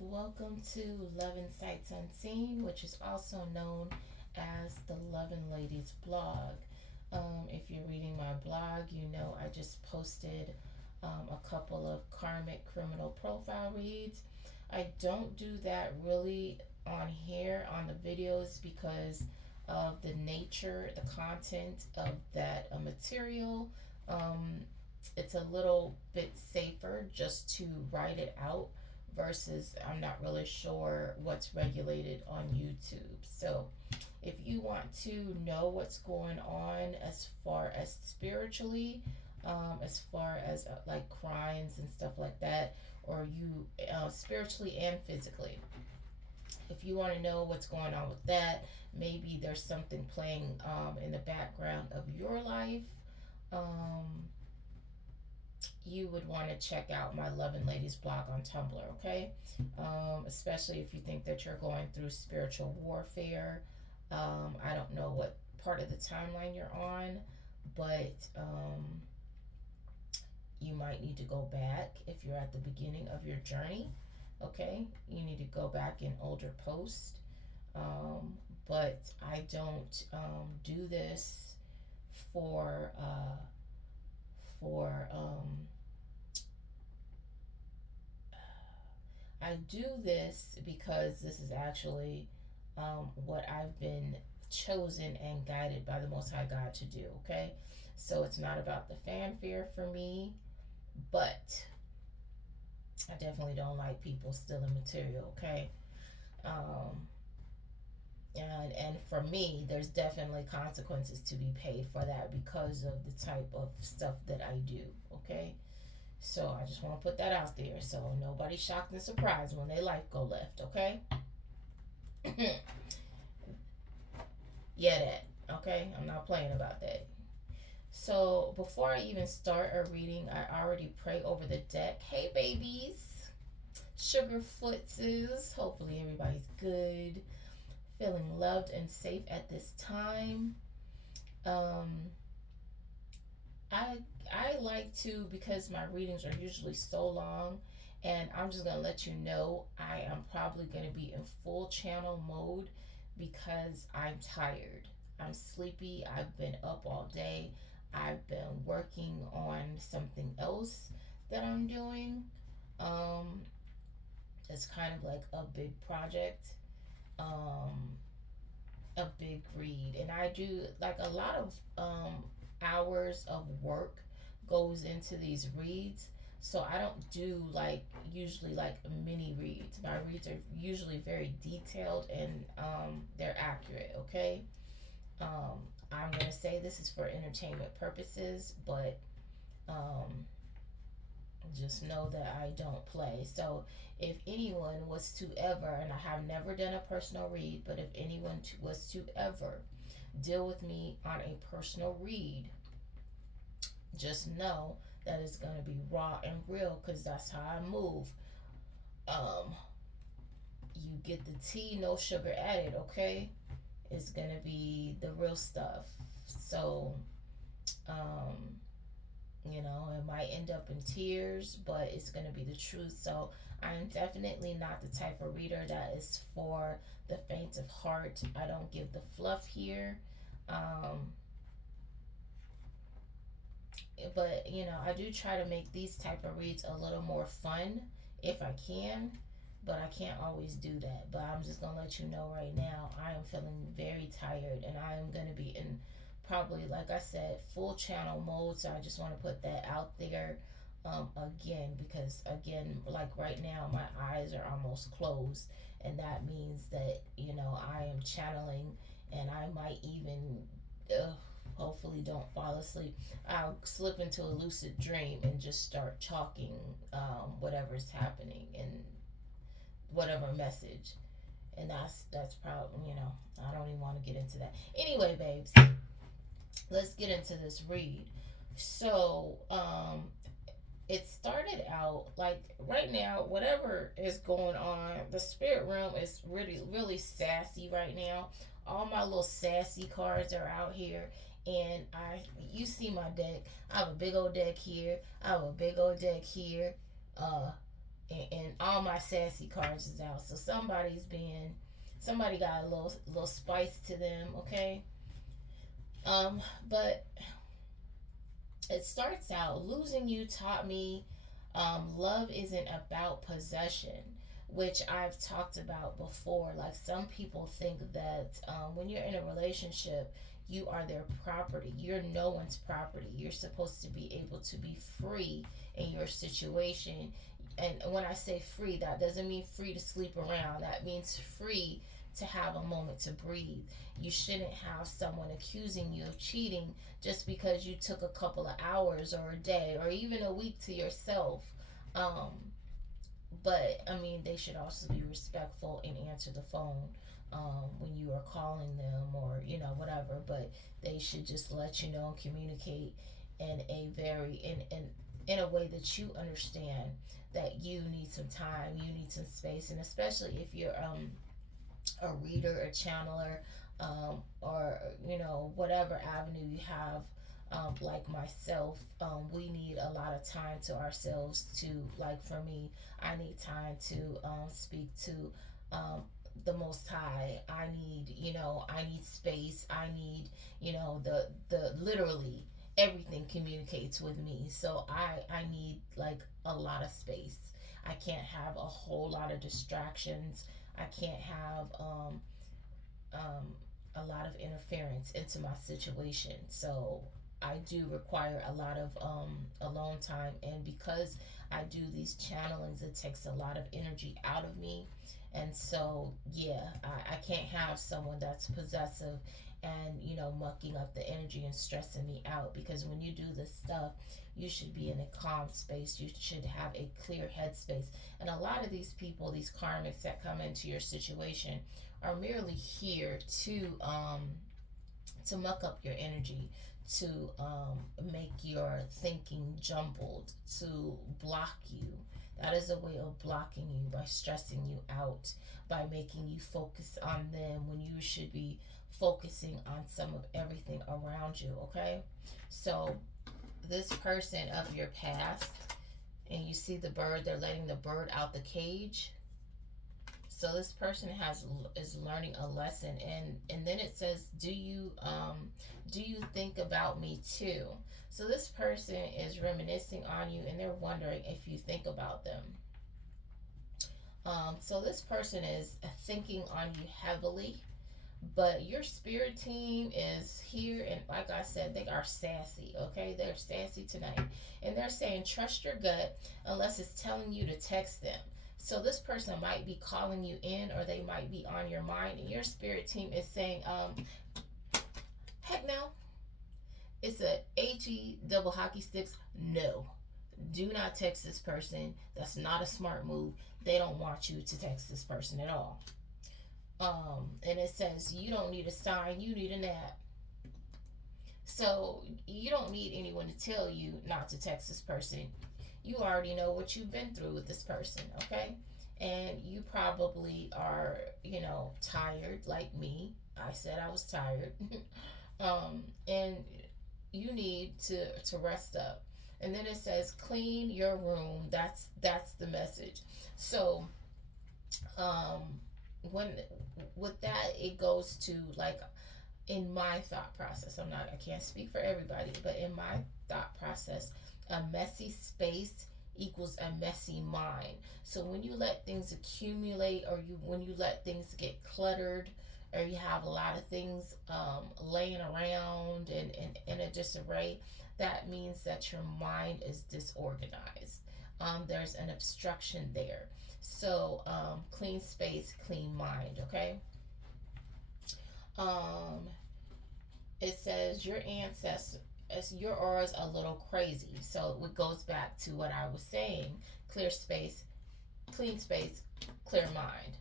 Welcome to Love and Sights Unseen, which is also known as the Loving Ladies blog. If you're reading my blog, you know I just posted a couple of karmic criminal profile reads. I don't do that really on here on the videos because of the nature, the content of that material. Um, it's a little bit safer just to write it out versus I'm not really sure what's regulated on YouTube. So, if you want to know what's going on as far as spiritually, as far as like crimes and stuff like that, or you spiritually and physically, if you want to know what's going on with that, maybe there's something playing in the background of your life. Um, you would want to check out my Love and Ladies blog on Tumblr, okay? Especially if you think that you're going through spiritual warfare. I don't know what part of the timeline you're on, but you might need to go back if you're at the beginning of your journey, okay? You need to go back in older posts. Um, but I don't do this for for I do this because this is actually what I've been chosen and guided by the Most High God to do, okay? So it's not about the fanfare for me, but I definitely don't like people stealing material, okay? Um, and for me, there's definitely consequences to be paid for that because of the type of stuff that I do, okay? So I just want to put that out there so nobody's shocked and surprised when their life go left, okay? Yeah, that. Okay? I'm not playing about that. So before I even start a reading, I already pray over the deck. Hey, babies. Sugar footses. Hopefully everybody's good. Feeling loved and safe at this time. Um, I I like to because my readings are usually so long, and I'm just gonna let you know I am probably gonna be in full channel mode because I'm tired. I'm sleepy. I've been up all day. I've been working on something else that I'm doing. Um, it's kind of like a big project. Um, a big read, and I do like a lot of hours of work goes into these reads. So I don't do like usually like mini reads. My reads are usually very detailed and they're accurate. Okay, um, I'm gonna say this is for entertainment purposes, but um, just know that I don't play. So if anyone was to ever, and I have never done a personal read, but if anyone was to ever deal with me on a personal read, just know that it's going to be raw and real because that's how I move. Um, you get the tea, no sugar added, okay? It's going to be the real stuff. So, um, it might end up in tears, but it's going to be the truth. So I'm definitely not the type of reader that is for the faint of heart. I don't give the fluff here. Um, but I do try to make these type of reads a little more fun if I can, but I can't always do that. But I'm just gonna let you know right now, I am feeling very tired, and I am gonna be in probably, like I said, full channel mode. So I just want to put that out there again, because again, like right now, my eyes are almost closed, and that means that I am channeling, and I might even. Hopefully don't fall asleep. I'll slip into a lucid dream and just start talking whatever's happening and whatever message. And that's probably I don't even want to get into that. Anyway, babes, let's get into this read. So, it started out like right now, whatever is going on, the spirit realm is really, really sassy right now. All my little sassy cards are out here, and you see my deck. I have a big old deck here. I have a big old deck here. And all my sassy cards is out. So somebody got a little spice to them, okay? But it starts out, losing you taught me love isn't about possession, which I've talked about before. Like, some people think that when you're in a relationship, you are their property. You're no one's property. You're supposed to be able to be free in your situation. And when I say free, that doesn't mean free to sleep around. That means free to have a moment to breathe. You shouldn't have someone accusing you of cheating just because you took a couple of hours or a day or even a week to yourself. Um, but I mean, they should also be respectful and answer the phone when you are calling them, or whatever. But they should just let you know and communicate in a very in a way that you understand that you need some time, you need some space. And especially if you're a reader, a channeler, or whatever avenue you have, like myself, we need a lot of time to ourselves. To, like, for me, I need time to speak to the Most High. I need space. I need, the literally everything communicates with me. So I need, like, a lot of space. I can't have a whole lot of distractions. I can't have a lot of interference into my situation. So I do require a lot of alone time. And because I do these channelings, it takes a lot of energy out of me. And so, yeah, I can't have someone that's possessive and, mucking up the energy and stressing me out. Because when you do this stuff, you should be in a calm space. You should have a clear headspace. And a lot of these people, these karmics that come into your situation, are merely here to muck up your energy, to make your thinking jumbled, to block you. That is a way of blocking you, by stressing you out, by making you focus on them when you should be focusing on some of everything around you, okay? So this person of your past, and you see the bird, they're letting the bird out the cage. So this person is learning a lesson. And then it says, do you think about me too? So this person is reminiscing on you, and they're wondering if you think about them. So this person is thinking on you heavily, but your spirit team is here, and like I said, they are sassy, okay? They're sassy tonight. And they're saying, trust your gut unless it's telling you to text them. So this person might be calling you in, or they might be on your mind, and your spirit team is saying, heck no. It's a HE double hockey sticks. No. Do not text this person. That's not a smart move. They don't want you to text this person at all. And it says, you don't need a sign, you need a nap. So you don't need anyone to tell you not to text this person. You already know what you've been through with this person, okay? And you probably are, tired like me. I said I was tired. And you need to rest up. And then it says, clean your room. That's the message. So when with that, it goes to, like, in my thought process, I can't speak for everybody, but in my thought process, a messy space equals a messy mind. So when you let things accumulate, or when you let things get cluttered, or you have a lot of things laying around and in a disarray, that means that your mind is disorganized. There's an obstruction there. So clean space, clean mind, okay? It says your ancestors, your aura is a little crazy. So it goes back to what I was saying. Clear space, clean space, clear mind.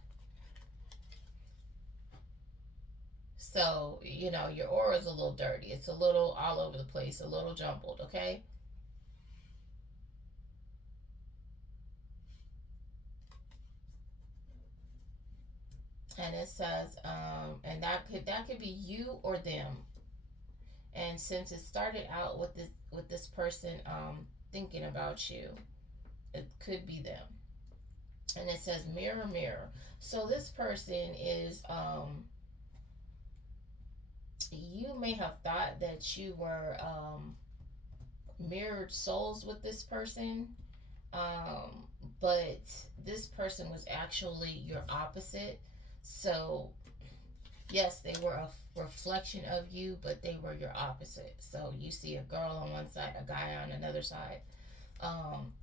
So, your aura is a little dirty. It's a little all over the place, a little jumbled, okay? And it says, and that could be you or them. And since it started out with this person thinking about you, it could be them. And it says mirror, mirror. So this person is, you may have thought that you were mirrored souls with this person, um, but this person was actually your opposite. So yes, they were a reflection of you, but they were your opposite. So you see a girl on one side, a guy on another side. Um,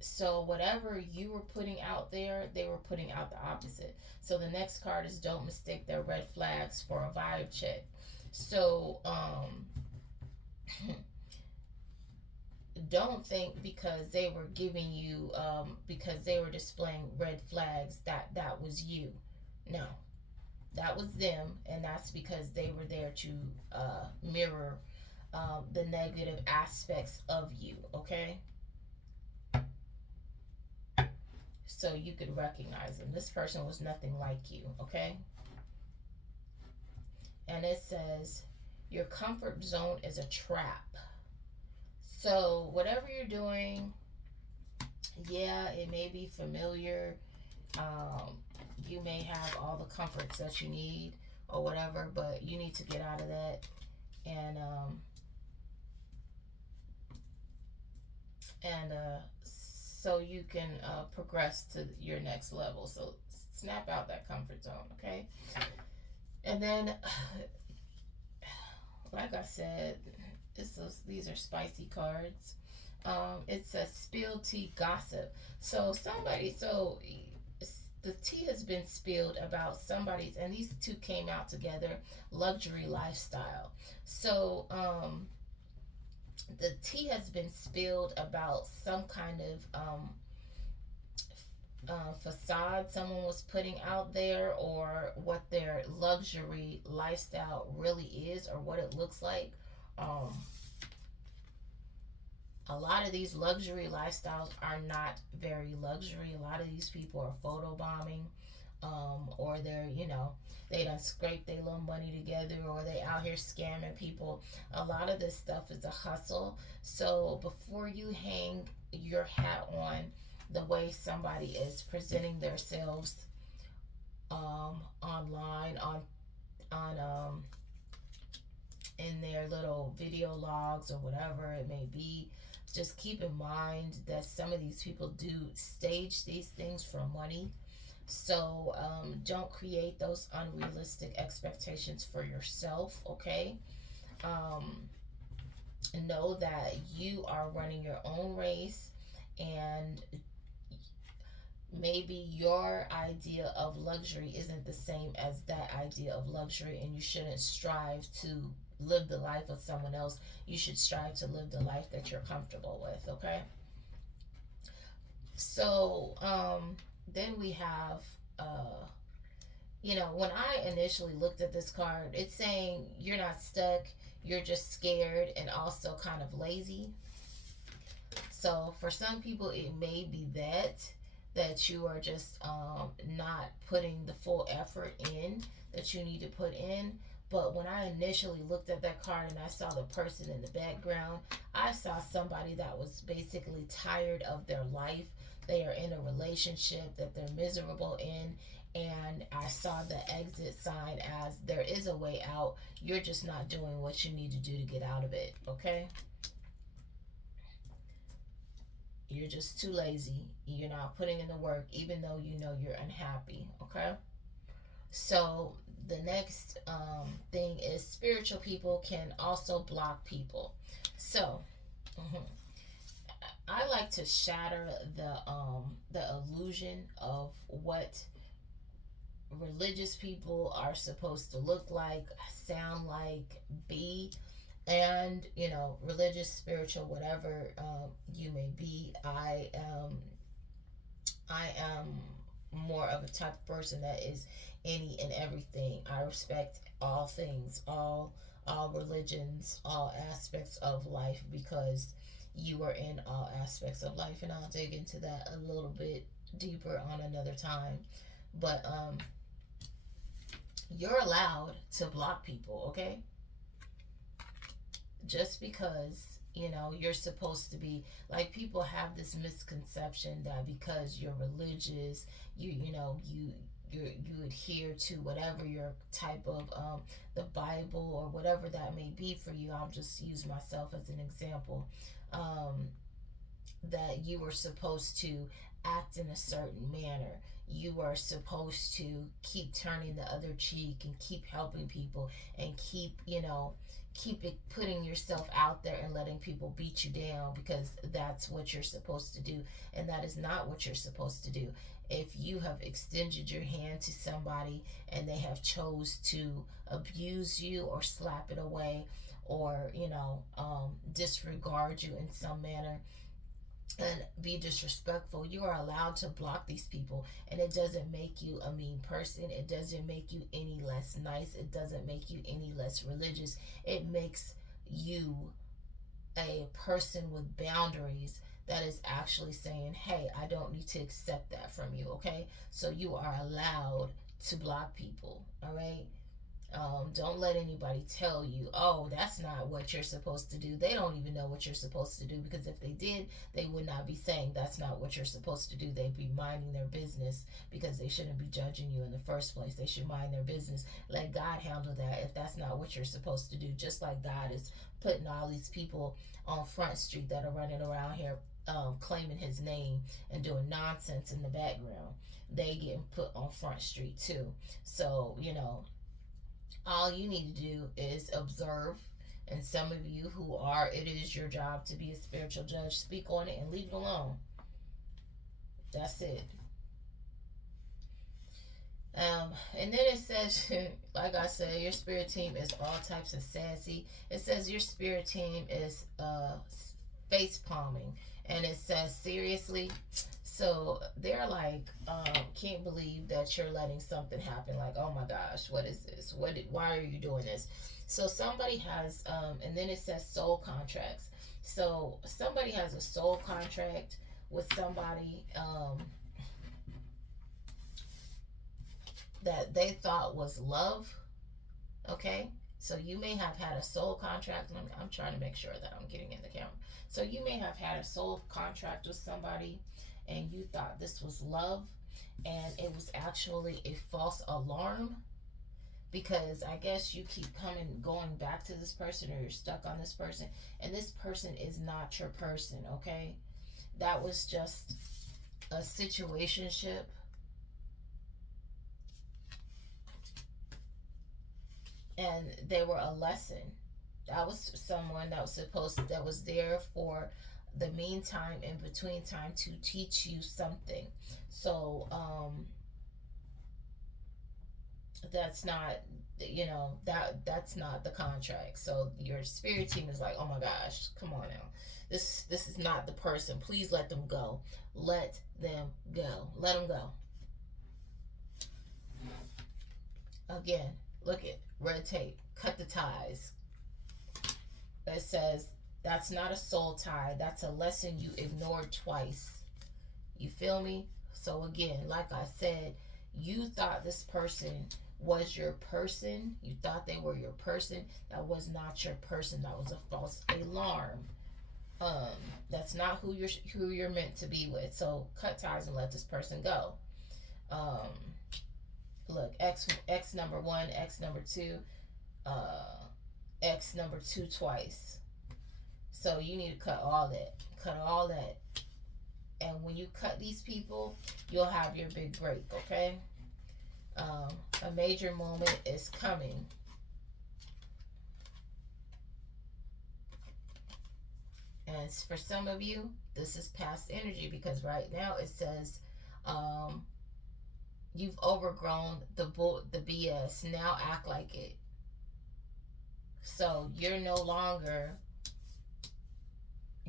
so whatever you were putting out there, they were putting out the opposite. So the next card is don't mistake their red flags for a vibe check. So don't think because they were giving you because they were displaying red flags that that was you. No, that was them, and that's because they were there to mirror the negative aspects of you. Okay, so you could recognize them. This person was nothing like you. Okay, and it says your comfort zone is a trap. So whatever you're doing, yeah, it may be familiar. Um, you may have all the comforts that you need or whatever, but you need to get out of that and so you can progress to your next level. So snap out that comfort zone, okay? And then, like I said, these are spicy cards. It says spill tea gossip. So the tea has been spilled about somebody's, and these two came out together, luxury lifestyle. So the tea has been spilled about some kind of facade someone was putting out there, or what their luxury lifestyle really is, or what it looks like. Um, a lot of these luxury lifestyles are not very luxury. A lot of these people are photo bombing, or they're, they done scrape their little money together, or they out here scamming people. A lot of this stuff is a hustle. So before you hang your hat on the way somebody is presenting themselves online, on in their little video logs or whatever it may be, just keep in mind that some of these people do stage these things for money. So don't create those unrealistic expectations for yourself, okay? Um, know that you are running your own race, and maybe your idea of luxury isn't the same as that idea of luxury, and you shouldn't strive to live the life of someone else. You should strive to live the life that you're comfortable with, okay? So then we have when I initially looked at this card, it's saying you're not stuck, you're just scared and also kind of lazy. So for some people it may be that you are just not putting the full effort in that you need to put in. But when I initially looked at that card and I saw the person in the background, I saw somebody that was basically tired of their life. They are in a relationship that they're miserable in, and I saw the exit sign as there is a way out. You're just not doing what you need to do to get out of it, okay? You're just too lazy. You're not putting in the work, even though you know you're unhappy, okay? So the next thing is spiritual people can also block people. So I like to shatter the illusion of what religious people are supposed to look like, sound like, be. And religious, spiritual, whatever you may be, I am more of a type of person that is any and everything. I respect all things, all religions, all aspects of life, because you are in all aspects of life, and I'll dig into that a little bit deeper on another time. But you're allowed to block people, okay? Just because You know, you're supposed to be like, people have this misconception that because you're religious, you adhere to whatever your type of the Bible or whatever that may be for you. I'll just use myself as an example. Um, that you are supposed to act in a certain manner. You are supposed to keep turning the other cheek and keep helping people and keep it, putting yourself out there and letting people beat you down, because that's what you're supposed to do, and that is not what you're supposed to do. If you have extended your hand to somebody and they have chose to abuse you or slap it away, or disregard you in some manner and be disrespectful, you are allowed to block these people. And it doesn't make you a mean person. It doesn't make you any less nice. It doesn't make you any less religious. It makes you a person with boundaries that is actually saying, hey, I don't need to accept that from you, okay? So you are allowed to block people, all right? Don't let anybody tell you, oh, that's not what you're supposed to do. They don't even know what you're supposed to do, because if they did, they would not be saying that's not what you're supposed to do. They'd be minding their business, because they shouldn't be judging you in the first place. They should mind their business. Let God handle that if that's not what you're supposed to do. Just like God is putting all these people on Front Street that are running around here claiming his name and doing nonsense in the background. They getting put on Front Street too. So, all you need to do is observe. And some of you who are, it is your job to be a spiritual judge, speak on it and leave it alone. That's it. And then it says, like I said, your spirit team is all types of sassy. It says your spirit team is face palming. And it says, seriously. So they're like, can't believe that you're letting something happen. Like, oh my gosh, what is this? Why are you doing this? So somebody has, and then it says soul contracts. So somebody has a soul contract with somebody that they thought was love. Okay. So you may have had a soul contract. I'm trying to make sure that I'm getting in the camera. So you may have had a soul contract with somebody and you thought this was love, and it was actually a false alarm, because I guess you keep going back to this person, or you're stuck on this person, and this person is not your person, okay? That was just a situationship. And they were a lesson. That was someone that was there for the meantime, in between time, to teach you something. So that's not, that's not the contract. So your spirit team is like, oh my gosh, come on now, this is not the person. Please let them go. Let them go. Let them go. Again, look at red tape. Cut the ties. It says that's not a soul tie. That's a lesson you ignored twice. You feel me? So again, like I said, you thought this person was your person. You thought they were your person. That was not your person. That was a false alarm. That's not who you're meant to be with. So cut ties and let this person go. Look, X number 1, X number 2, X number 2 twice. So you need to cut all that. Cut all that. And when you cut these people, you'll have your big break, okay? A major moment is coming. And for some of you, this is past energy, because right now it says you've overgrown the BS. Now act like it. So you're no longer,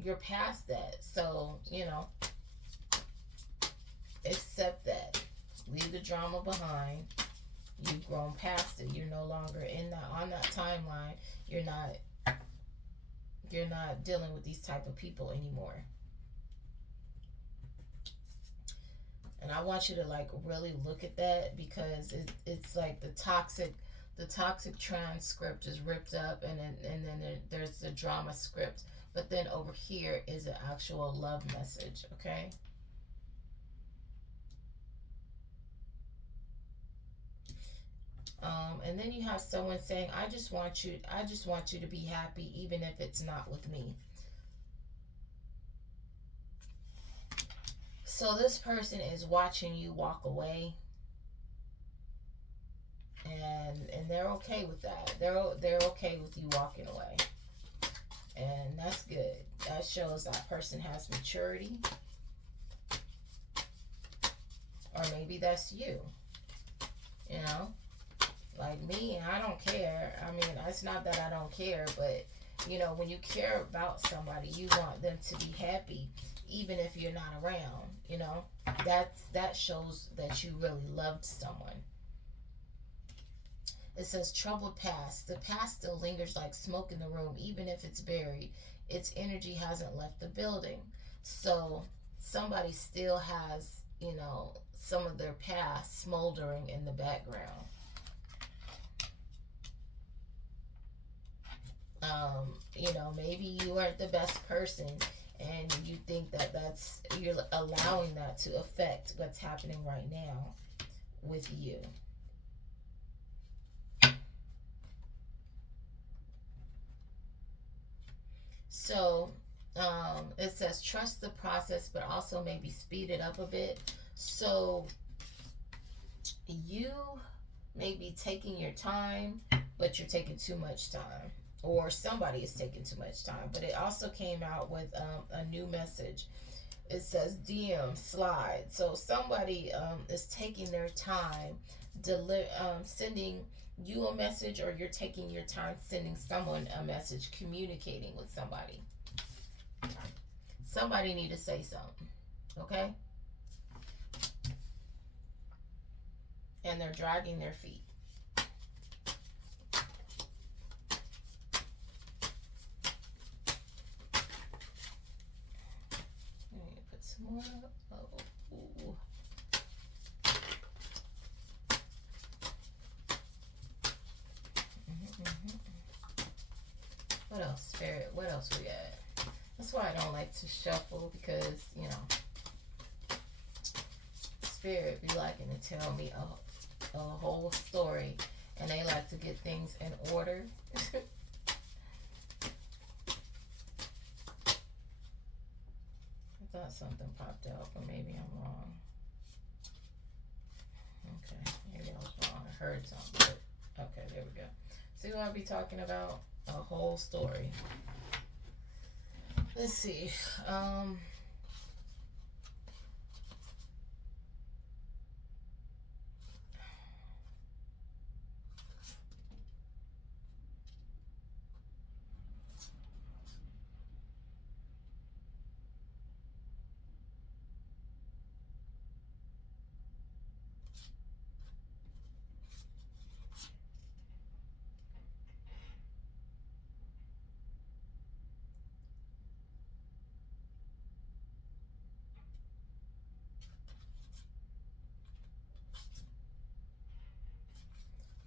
you're past that. So, accept that. Leave the drama behind. You've grown past it. You're no longer on that timeline. You're not dealing with these type of people anymore. And I want you to really look at that, because it's like the toxic transcript is ripped up, and then there's the drama script But then over here is an actual love message, okay? And then you have someone saying, I just want you to be happy, even if it's not with me. So this person is watching you walk away, and they're okay with that. They're okay with you walking away. And that's good. That shows that person has maturity. Or maybe that's you. You know? Like me, I don't care. I mean, it's not that I don't care, but you know, when you care about somebody, you want them to be happy, even if you're not around. You know, that shows that you really loved someone. It says troubled past. The past still lingers like smoke in the room, even if it's buried. Its energy hasn't left the building. So somebody still has, you know, some of their past smoldering in the background. You know, maybe you aren't the best person, and you think that you're allowing that to affect what's happening right now with you. So it says trust the process, but also maybe speed it up a bit. So you may be taking your time, but you're taking too much time, or somebody is taking too much time. But it also came out with a new message. It says DM slide. So somebody is taking their time, sending you a message, or you're taking your time sending someone a message, communicating with somebody. Somebody need to say something, okay? And they're dragging their feet. Let me put some more up. Oh, ooh. What else, Spirit? What else we got? That's why I don't like to shuffle, because, you know, Spirit be liking to tell me a whole story, and they like to get things in order. I thought something popped out, but maybe I'm wrong. Okay, maybe I was wrong. I heard something. But okay, there we go. See what I'll be talking about? A whole story. Let's see.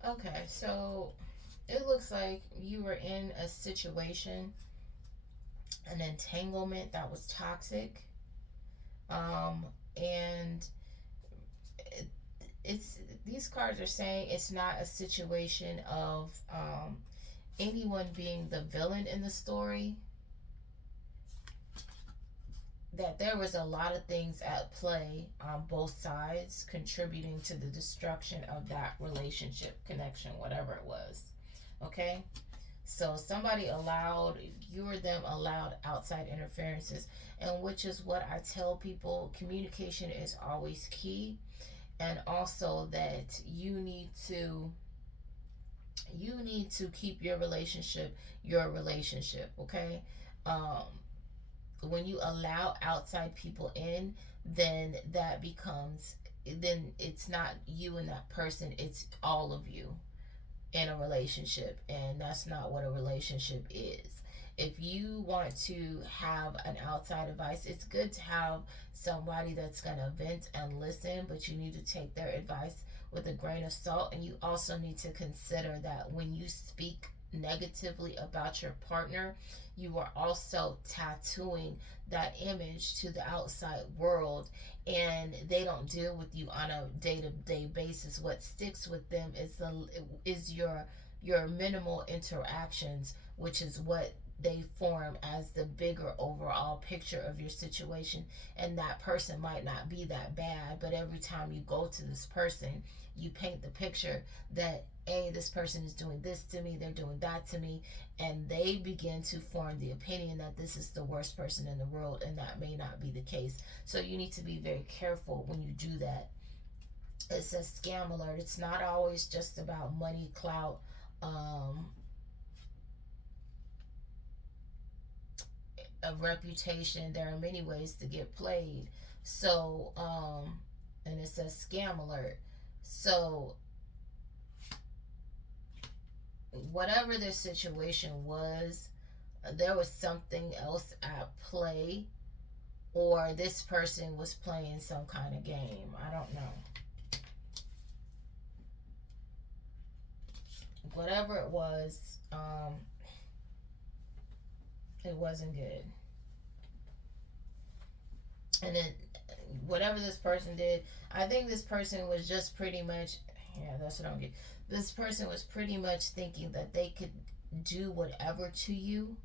Okay, so it looks like you were in a situation, an entanglement that was toxic, and it, it's these cards are saying it's not a situation of anyone being the villain in the story. That there was a lot of things at play on both sides contributing to the destruction of that relationship, connection, whatever it was. Okay? So somebody allowed, you or them allowed outside interferences, and which is what I tell people, communication is always key. And also that you need to keep your relationship, okay? Um when you allow outside people in, then that becomes, then it's not you and that person, it's all of you in a relationship, and that's not what a relationship is. If you want to have an outside advice, it's good to have somebody that's going to vent and listen, but you need to take their advice with a grain of salt. And you also need to consider that when you speak negatively about your partner, you are also tattooing that image to the outside world, and they don't deal with you on a day-to-day basis. What sticks with them is your minimal interactions, which is what they form as the bigger overall picture of your situation. And that person might not be that bad, but every time you go to this person, you paint the picture that, hey, this person is doing this to me, they're doing that to me, and they begin to form the opinion that this is the worst person in the world, and that may not be the case. So you need to be very careful when you do that. It says scam alert. It's not always just about money, clout, a reputation. There are many ways to get played. So, and it says scam alert. So, whatever their situation was, there was something else at play, or this person was playing some kind of game. I don't know. Whatever it was, it wasn't good. And then whatever this person did, I think this person was just pretty much, yeah, that's what I'm getting. This person was pretty much thinking that they could do whatever to you.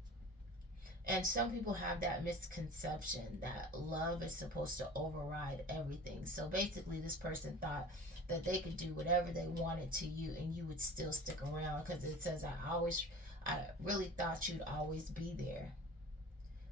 And some people have that misconception that love is supposed to override everything. So basically, this person thought that they could do whatever they wanted to you and you would still stick around, because it says, I really thought you'd always be there.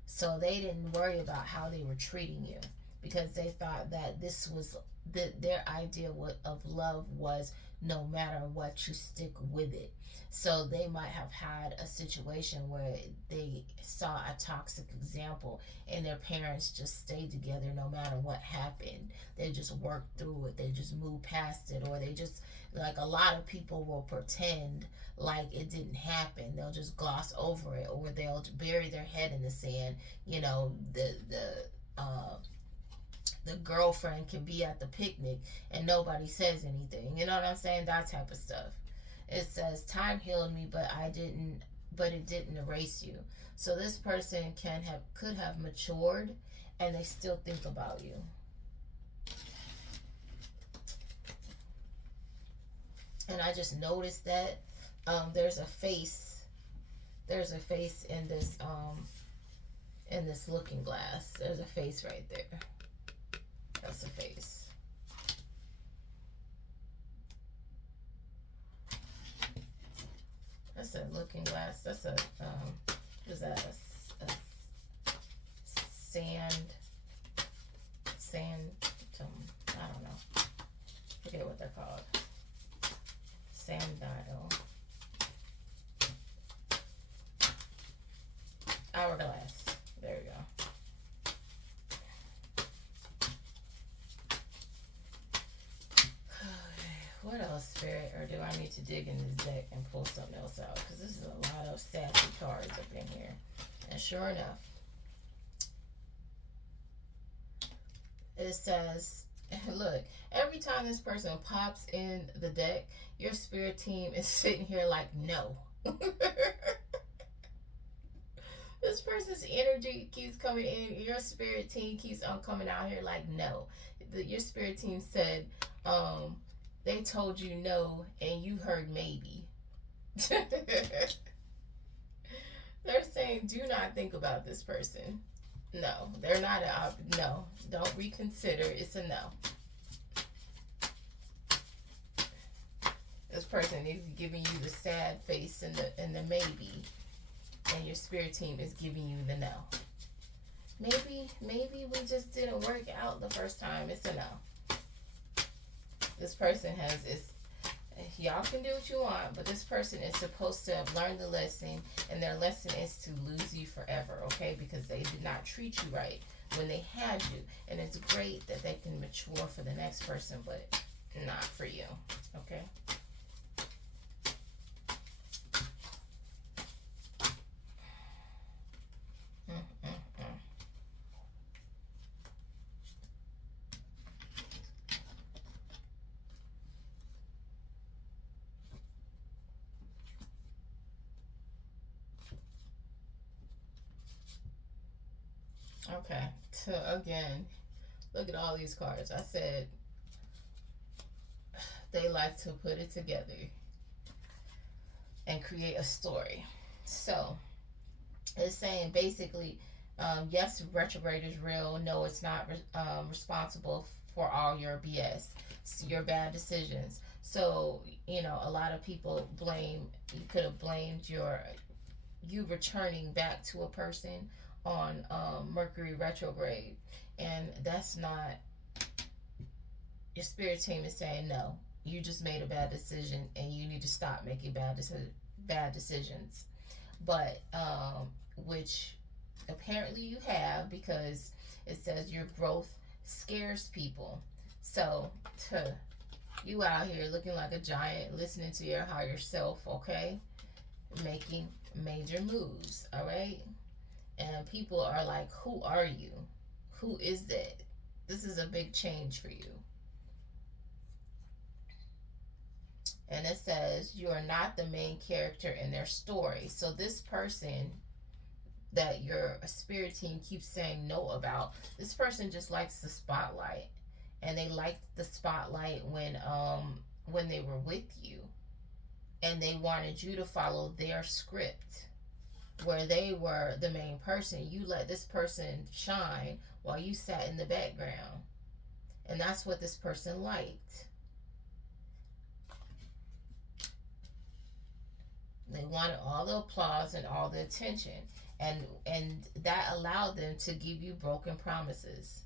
So they didn't worry about how they were treating you, because they thought that this was their idea of love was no matter what, you stick with it. So they might have had a situation where they saw a toxic example and their parents just stayed together no matter what happened. They just worked through it. They just moved past it, or they just, like a lot of people will pretend like it didn't happen. They'll just gloss over it, or they'll bury their head in the sand. You know, the girlfriend can be at the picnic and nobody says anything. You know what I'm saying? That type of stuff. It says time healed me, but it didn't erase you. So this person could have matured, and they still think about you. And I just noticed that there's a face in this looking glass. There's a face right there. That's a face. That's a looking glass. That's a is that a sand something, I don't know. Forget what they're called. Sand dial. Hourglass. There we go. What else, Spirit? Or do I need to dig in this deck and pull something else out? Because this is a lot of sassy cards up in here. And sure enough, it says, look, every time this person pops in the deck, your spirit team is sitting here like, no. This person's energy keeps coming in. Your spirit team keeps on coming out here like, no. Your spirit team said, they told you no, and you heard maybe. They're saying, do not think about this person. No, they're not no. Don't reconsider. It's a no. This person is giving you the sad face and the maybe, and your spirit team is giving you the no. Maybe we just didn't work out the first time. It's a no. This person y'all can do what you want, but this person is supposed to have learned the lesson, and their lesson is to lose you forever, okay? Because they did not treat you right when they had you. And it's great that they can mature for the next person, but not for you, okay? Okay. Again, look at all these cards. I said they like to put it together and create a story. So it's saying basically, yes, retrograde is real. No, it's not responsible for all your BS, your bad decisions. So, a lot of people you could have blamed you returning back to a person on Mercury retrograde. And that's not, your spirit team is saying no. You just made a bad decision and you need to stop making bad decisions. But which apparently you have, because it says your growth scares people. So you out here looking like a giant, listening to your higher self, okay? Making major moves, all right? And people are like, who are you? Who is that? This is a big change for you. And it says you are not the main character in their story. So this person that your spirit team keeps saying no about, this person just likes the spotlight. And they liked the spotlight when they were with you. And they wanted you to follow their script, where they were the main person. You let this person shine while you sat in the background. And that's what this person liked. They wanted all the applause and all the attention. And that allowed them to give you broken promises.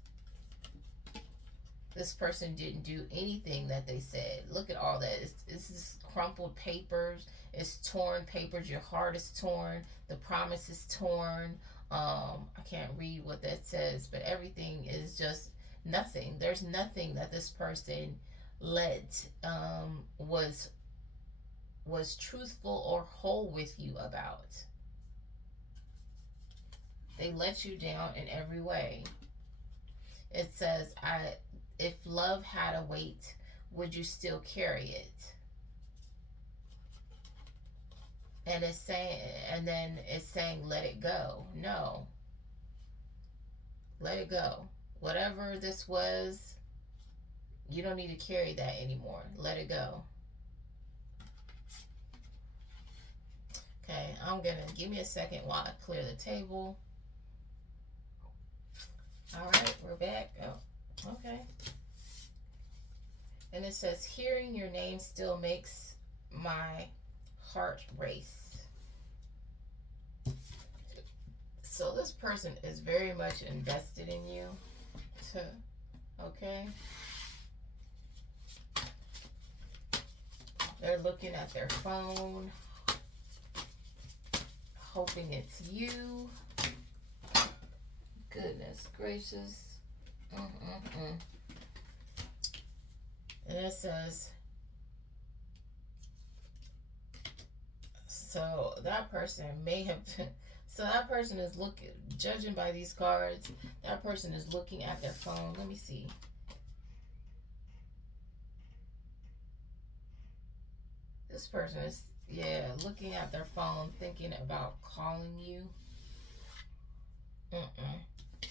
This person didn't do anything that they said. Look at all that. It's just crumpled papers. It's torn papers. Your heart is torn. The promise is torn. I can't read what that says, but everything is just nothing. There's nothing that this person let was truthful or whole with you about. They let you down in every way. It says, if love had a weight, would you still carry it? And then it's saying, let it go. No. Let it go. Whatever this was, you don't need to carry that anymore. Let it go. Okay, give me a second while I clear the table. All right, we're back. Oh, okay. And it says, hearing your name still makes my heart race. So this person is very much invested in you. Okay? They're looking at their phone, hoping it's you. Goodness gracious. And it says, so that person is judging by these cards, that person is looking at their phone. Let me see. This person is, looking at their phone, thinking about calling you.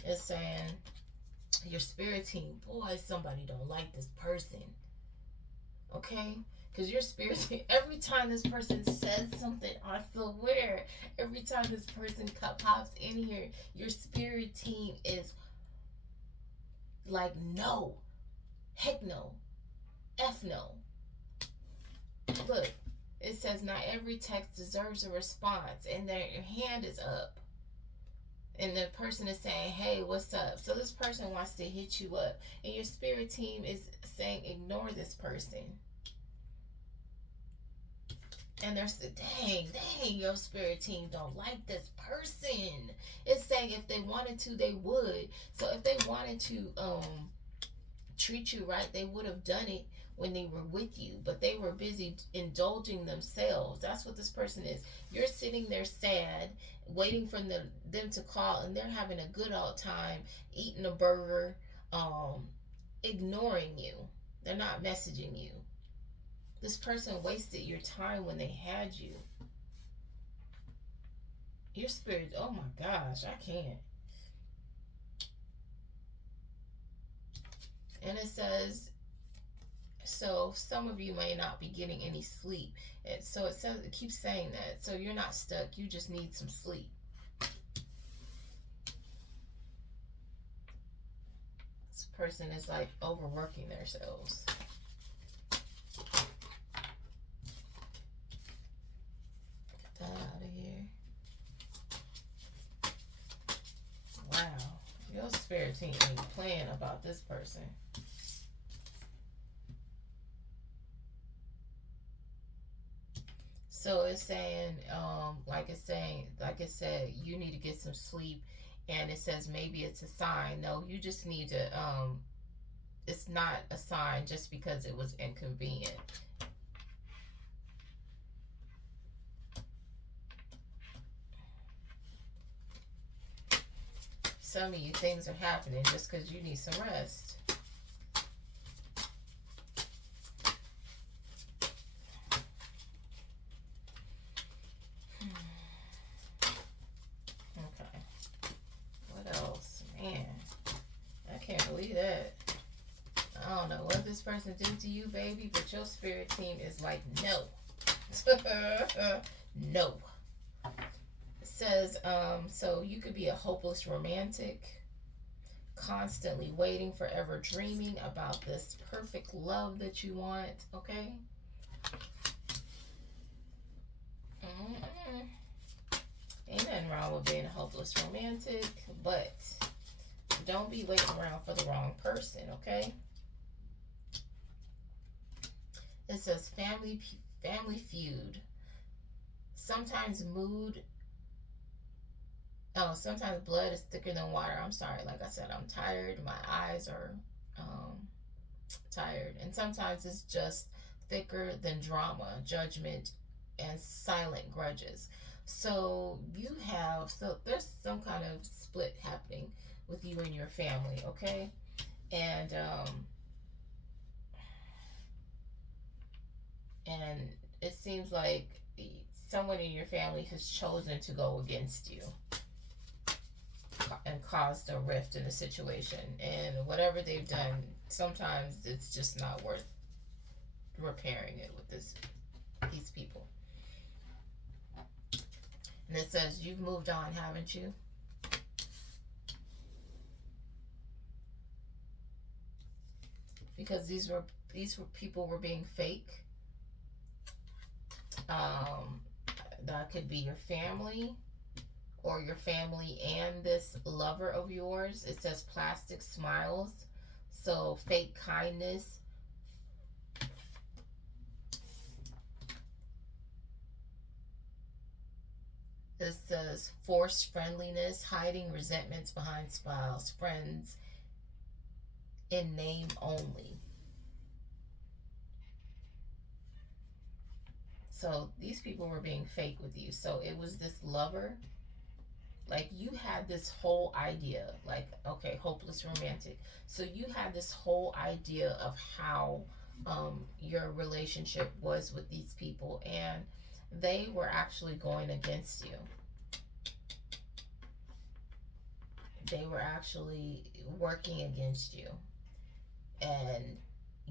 It's saying, your spirit team, boy, somebody don't like this person. Okay? Because your spirit team, every time this person says something, I feel weird. Every time this person pops in here, your spirit team is like, no. Heck no. F no. Look, it says not every text deserves a response, and their hand is up. And the person is saying, hey, what's up? So this person wants to hit you up. And your spirit team is saying, ignore this person. And they're saying, dang, your spirit team don't like this person. It's saying if they wanted to, they would. So if they wanted to treat you right, they would have done it when they were with you. But they were busy indulging themselves. That's what this person is. You're sitting there sad, waiting for them to call, and they're having a good old time, eating a burger, ignoring you. They're not messaging you. This person wasted your time when they had you. Your spirit, oh my gosh, I can't. And it says, so some of you may not be getting any sleep. So it says, it keeps saying that. So you're not stuck. You just need some sleep. This person is like overworking themselves. Get that out of here. Wow. Your spirit team ain't playing about this person. So it's saying, like it said, you need to get some sleep, and it says maybe it's a sign. No, you just need to. It's not a sign just because it was inconvenient. Some of you, things are happening just because you need some rest. I don't know what this person did to you, baby, but your spirit team is like, no. No. It says, so you could be a hopeless romantic, constantly waiting, forever dreaming about this perfect love that you want, okay? Ain't nothing wrong with being a hopeless romantic, but don't be waiting around for the wrong person, okay? It says family feud. Sometimes sometimes blood is thicker than water. I'm sorry, like I said, I'm tired. My eyes are tired. And sometimes it's just thicker than drama, judgment, and silent grudges. So there's some kind of split happening with you and your family, okay? And it seems like someone in your family has chosen to go against you and caused a rift in the situation. And whatever they've done, sometimes it's just not worth repairing it with these people. And it says, you've moved on, haven't you? Because these people were being fake. That could be your family, or your family and this lover of yours. It says plastic smiles, so fake kindness. It says forced friendliness, hiding resentments behind smiles, friends in name only. So these people were being fake with you. So it was this lover. Like, you had this whole idea, like, okay, hopeless romantic. So you had this whole idea of how your relationship was with these people, and they were actually going against you. They were actually working against you. And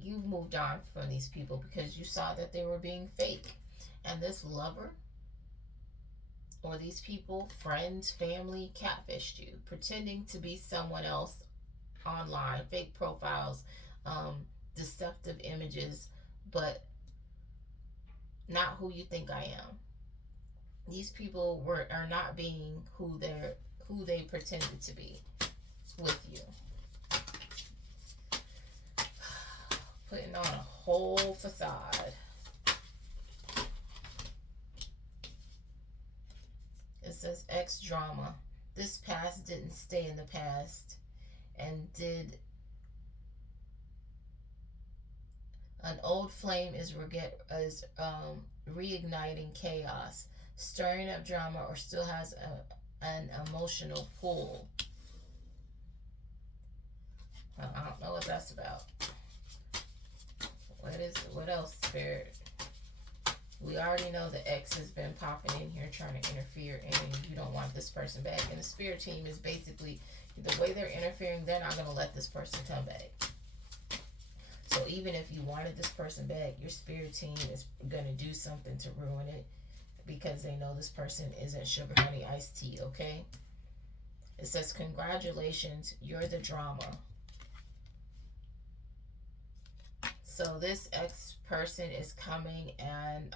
you moved on from these people because you saw that they were being fake. And this lover, or these people, friends, family, catfished you, pretending to be someone else online, fake profiles, deceptive images, but not who you think I am. These people are not being who they pretended to be with you. Putting on a whole facade. It says X drama. This past didn't stay in the past, and an old flame is reigniting chaos, stirring up drama, or still has an emotional pull. I don't know what that's about. What else, Spirit? We already know the X has been popping in here trying to interfere, and you don't want this person back. And the Spirit team is basically, the way they're interfering, they're not going to let this person come back. So even if you wanted this person back, your spirit team is going to do something to ruin it because they know this person isn't sugar honey iced tea, okay? It says, congratulations, you're the drama. So this ex person is coming and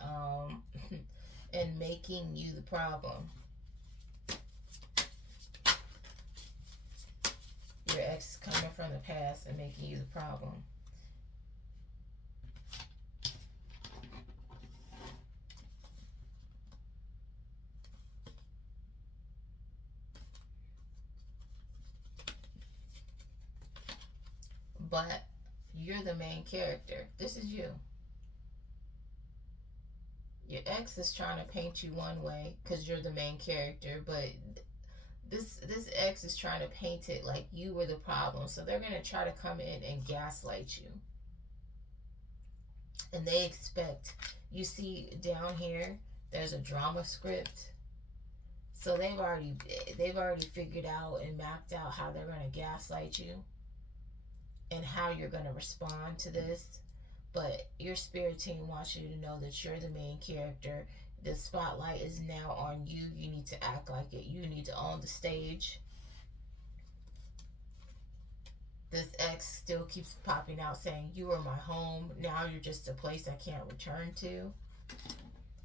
and making you the problem. Your ex is coming from the past and making you the problem. But you're the main character. This is you. Your ex is trying to paint you one way because you're the main character, but this ex is trying to paint it like you were the problem. So they're gonna try to come in and gaslight you. And they expect, you see down here, there's a drama script. So they've already figured out and mapped out how they're gonna gaslight you and how you're gonna respond to this. But your spirit team wants you to know that you're the main character. The spotlight is now on you. You need to act like it. You need to own the stage. This ex still keeps popping out saying, you were my home. Now you're just a place I can't return to.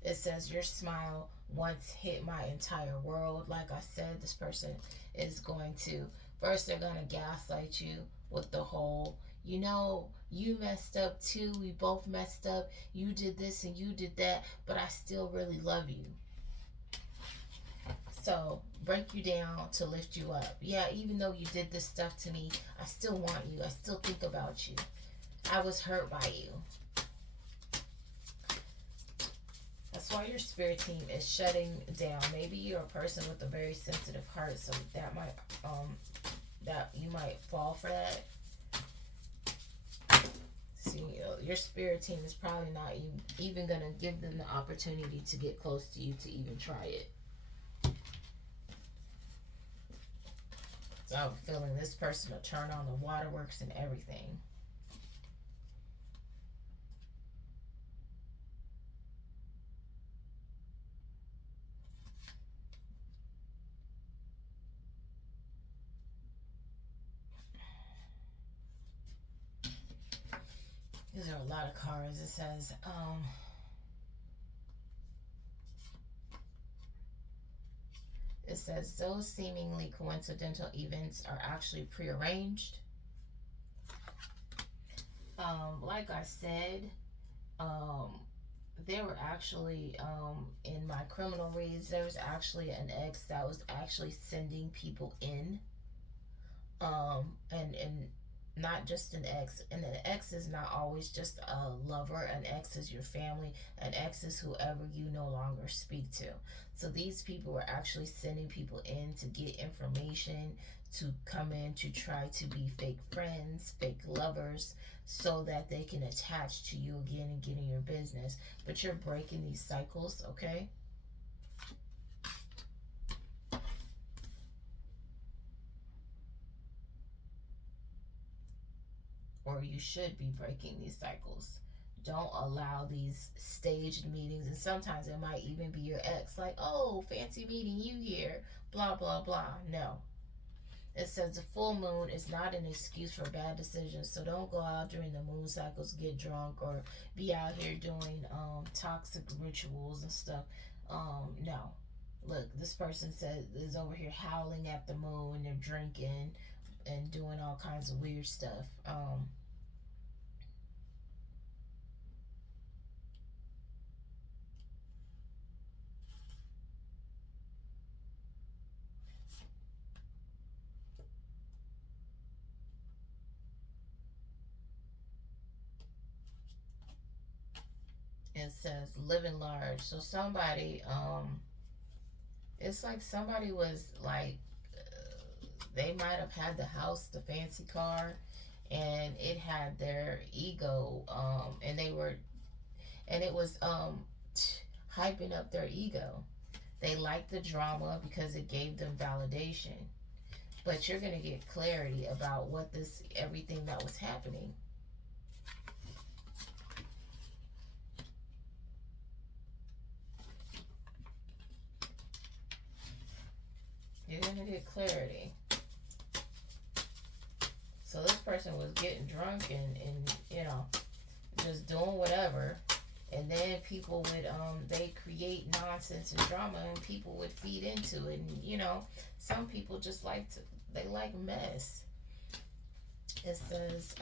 It says, your smile once hit my entire world. Like I said, this person is going to, first they're going to gaslight you with the whole, you know, you messed up too. We both messed up. You did this and you did that, but I still really love you. So break you down to lift you up. Yeah, even though you did this stuff to me, I still want you. I still think about you. I was hurt by you. That's why your spirit team is shutting down. Maybe you're a person with a very sensitive heart, so that might that you might fall for that. See, your spirit team is probably not even going to give them the opportunity to get close to you to even try it. So I'm feeling this person will turn on the waterworks and everything. These are a lot of cards. It says, those seemingly coincidental events are actually prearranged. Like I said, there were actually, in my criminal reads, there was actually an ex that was actually sending people in. And not just an ex. And an ex is not always just a lover. An ex is your family. An ex is whoever you no longer speak to. So these people were actually sending people in to get information, to come in to try to be fake friends, fake lovers, so that they can attach to you again and get in your business. But you're breaking these cycles, okay? Or you should be breaking these cycles. Don't allow these staged meetings, and sometimes it might even be your ex, like, oh, fancy meeting you here, blah, blah, blah. No. It says the full moon is not an excuse for bad decisions, so don't go out during the moon cycles, get drunk, or be out here doing toxic rituals and stuff. No. Look, this person is over here howling at the moon, they're drinking and doing all kinds of weird stuff. It says living large. So somebody, it's like somebody was like, they might have had the house, the fancy car, and it had their ego, and they were, and it was hyping up their ego. They liked the drama because it gave them validation. But you're gonna get clarity about what everything that was happening. You're going to get clarity. So this person was getting drunk and you know, just doing whatever. And then people would, they create nonsense and drama and people would feed into it. And, you know, some people just they like mess. It says,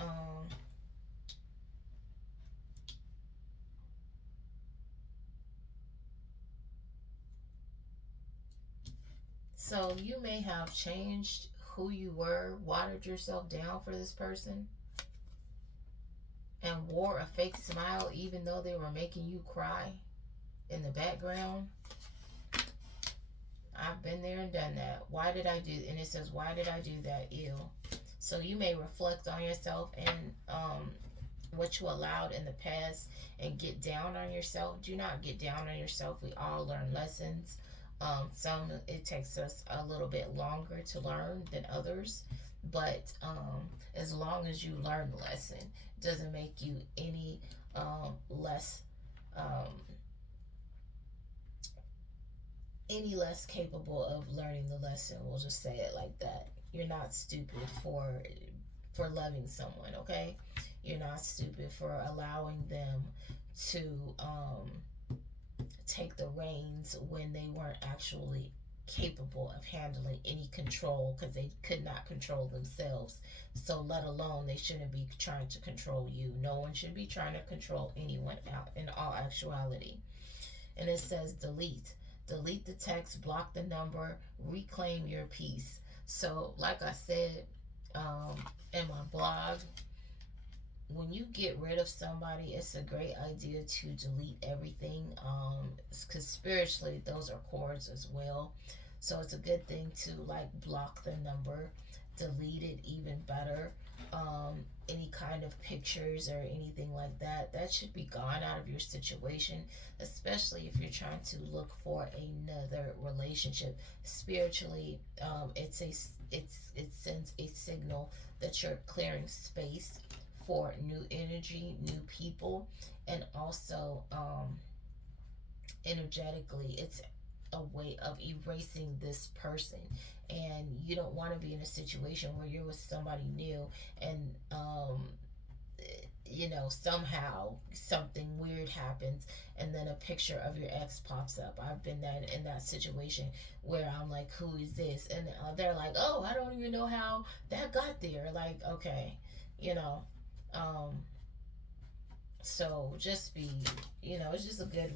so you may have changed who you were, watered yourself down for this person, and wore a fake smile even though they were making you cry in the background. I've been there and done that. Why did I do, and it says, why did I do that? Ew. So you may reflect on yourself and what you allowed in the past and get down on yourself. Do not get down on yourself. We all learn lessons. Some, it takes us a little bit longer to learn than others, but as long as you learn the lesson, it doesn't make you any less capable of learning the lesson. We'll just say it like that. You're not stupid for loving someone, okay? You're not stupid for allowing them to take the reins when they weren't actually capable of handling any control, because they could not control themselves. So let alone, they shouldn't be trying to control you. No one should be trying to control anyone out in all actuality. And it says delete the text, block the number, reclaim your peace. So like I said in my blog, when you get rid of somebody, it's a great idea to delete everything, because spiritually those are cords as well. So it's a good thing to like block the number, delete it, even better. Any kind of pictures or anything like that should be gone out of your situation, especially if you're trying to look for another relationship. Spiritually, it sends a signal that you're clearing space for new energy, new people, and also energetically, it's a way of erasing this person. And you don't want to be in a situation where you're with somebody new and you know, somehow something weird happens and then a picture of your ex pops up. I've been in that situation where I'm like, who is this? And they're like, oh, I don't even know how that got there. Like, okay, you know. So just be, you know, it's just a good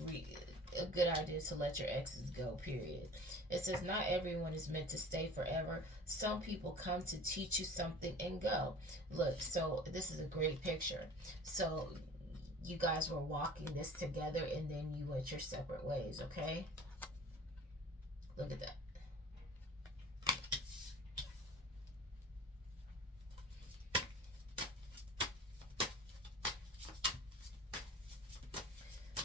idea to let your exes go, period. It says not everyone is meant to stay forever. Some people come to teach you something and go. Look, so this is a great picture. So you guys were walking this together and then you went your separate ways, okay? Look at that.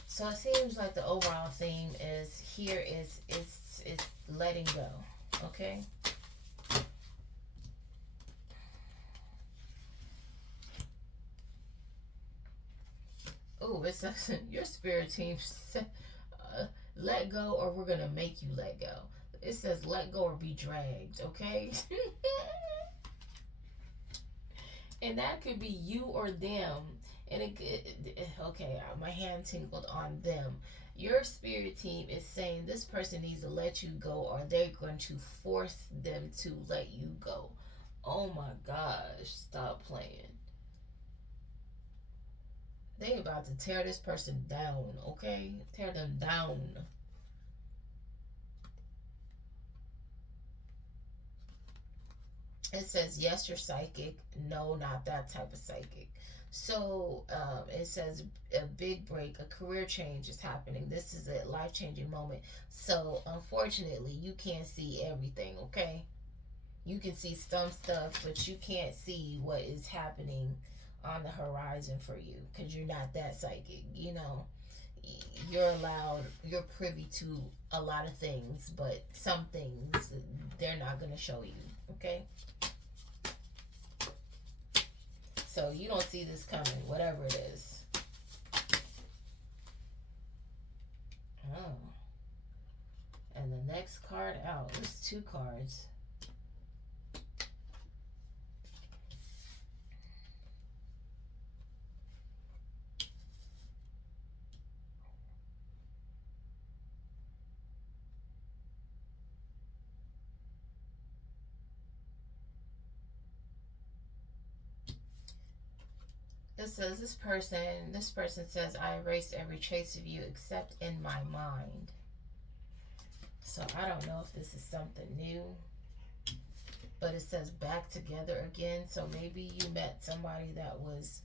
So it seems like the overall theme is here is letting go, okay? Oh, it says your spirit team said, let go or we're going to make you let go. It says let go or be dragged, okay? And that could be you or them. And okay, my hand tingled on them. Your spirit team is saying this person needs to let you go or they're going to force them to let you go. Oh my gosh, stop playing. They about to tear this person down, okay? Tear them down. It says, yes, you're psychic. No, not that type of psychic. So it says a big break, a career change is happening. This is a life-changing moment. So unfortunately, you can't see everything, okay? You can see some stuff, but you can't see what is happening on the horizon for you because you're not that psychic. You know, you're privy to a lot of things, but some things they're not going to show you, okay? So you don't see this coming, whatever it is. Oh. And the next card out is 2 cards. It says this person says, I erased every trace of you except in my mind. So I don't know if this is something new, but it says back together again. So maybe you met somebody that was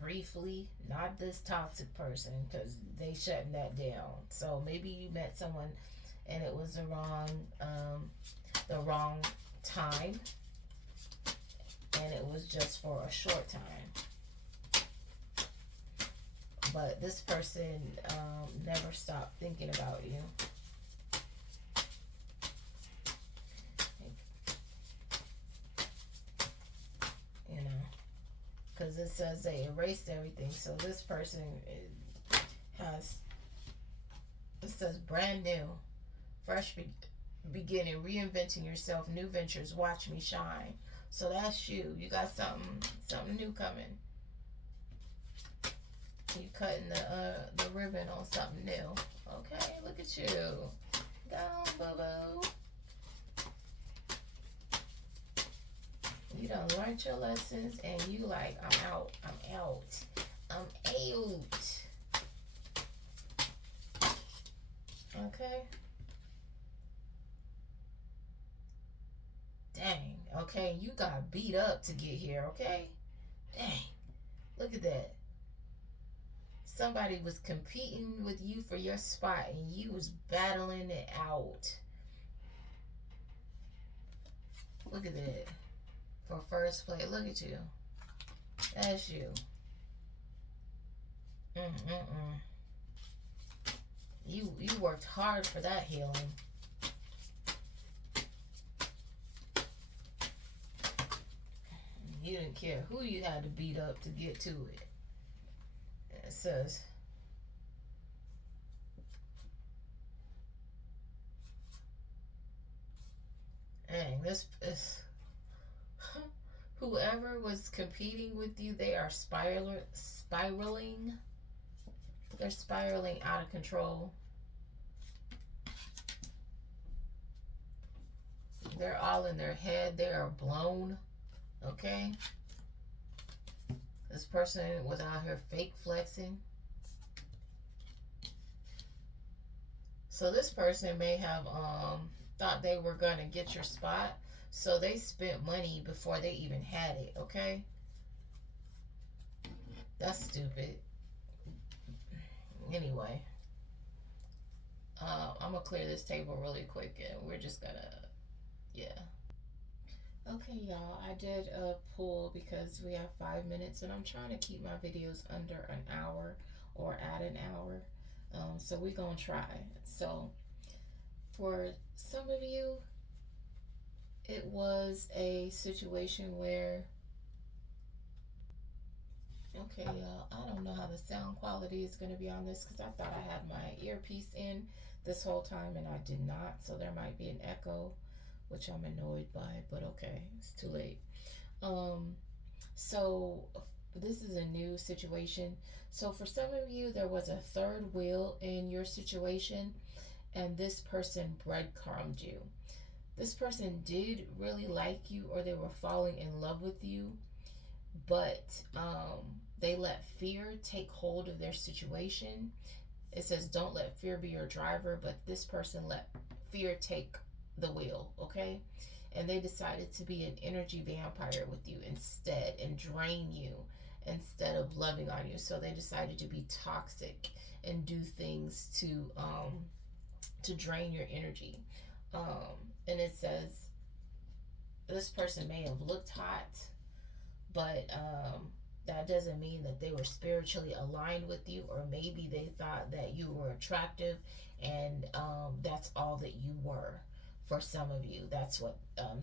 briefly, not this toxic person, because they shutting that down. So maybe you met someone and it was the wrong time, and it was just for a short time. But this person never stopped thinking about you. You know, because it says they erased everything. So this person it says brand new, fresh beginning, reinventing yourself, new ventures, watch me shine. So that's you. You got something new coming. You cutting the ribbon on something new. Okay, look at you. Go on, boo-boo. You done learned your lessons and you like, I'm out. I'm out. I'm out. Okay. Dang. Okay, you got beat up to get here, okay? Dang. Look at that. Somebody was competing with you for your spot and you was battling it out. Look at that. For first place. Look at you. That's you. You worked hard for that healing. You didn't care who you had to beat up to get to it. It says, dang, this is whoever was competing with you, they are spiraling. They're spiraling out of control. They're all in their head. They are blown. Okay? This person was out here fake flexing. So this person may have thought they were going to get your spot. So they spent money before they even had it. Okay? That's stupid. Anyway. I'm going to clear this table really quick and we're just going to, yeah. Okay, y'all, I did a pull because we have 5 minutes and I'm trying to keep my videos under an hour or at an hour. So we're going to try. So for some of you, it was a situation where, okay, y'all, I don't know how the sound quality is going to be on this because I thought I had my earpiece in this whole time and I did not. So there might be an echo, which I'm annoyed by, but okay, it's too late. So this is a new situation. So for some of you, there was a third wheel in your situation, and this person breadcrumbed you. This person did really like you, or they were falling in love with you, but they let fear take hold of their situation. It says don't let fear be your driver, but this person let fear take the wheel, okay? And they decided to be an energy vampire with you instead and drain you instead of loving on you. So they decided to be toxic and do things to drain your energy. And it says this person may have looked hot, but that doesn't mean that they were spiritually aligned with you, or maybe they thought that you were attractive and that's all that you were. For some of you, that's what for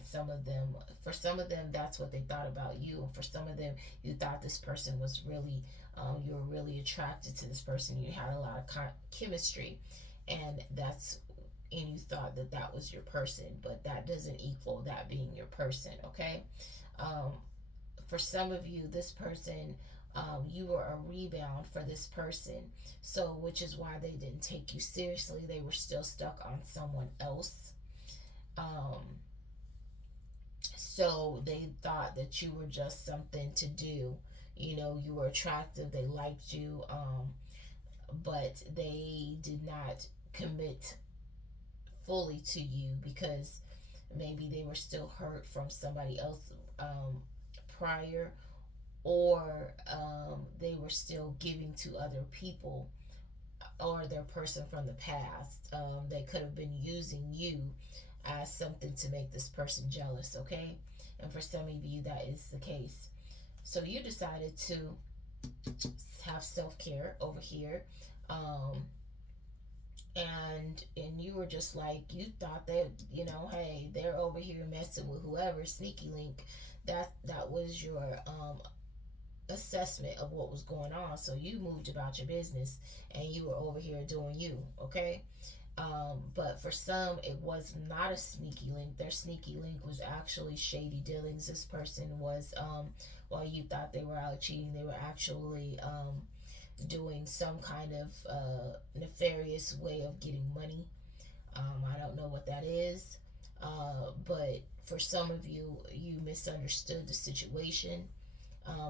some of them, that's what they thought about you. And for some of them, you thought this person was really, you were really attracted to this person. You had a lot of chemistry, and that's and you thought that that was your person, but that doesn't equal that being your person, okay? Um, for some of you, this person, you were a rebound for this person. So, which is why they didn't take you seriously. They were still stuck on someone else. Um, so they thought that you were just something to do. You know, you were attractive, they liked you, but they did not commit fully to you because maybe they were still hurt from somebody else prior, or they were still giving to other people or their person from the past. They could have been using you as something to make this person jealous, okay? And for some of you, that is the case. So you decided to have self care over here. Um, and you were just like, you thought that, you know, hey, they're over here messing with whoever, sneaky link. That was your assessment of what was going on. So you moved about your business and you were over here doing you, okay? But for some, it was not a sneaky link. Their sneaky link was actually shady dealings. This person was, while you thought they were out cheating, they were actually doing some kind of nefarious way of getting money. I don't know what that is, but for some of you, you misunderstood the situation,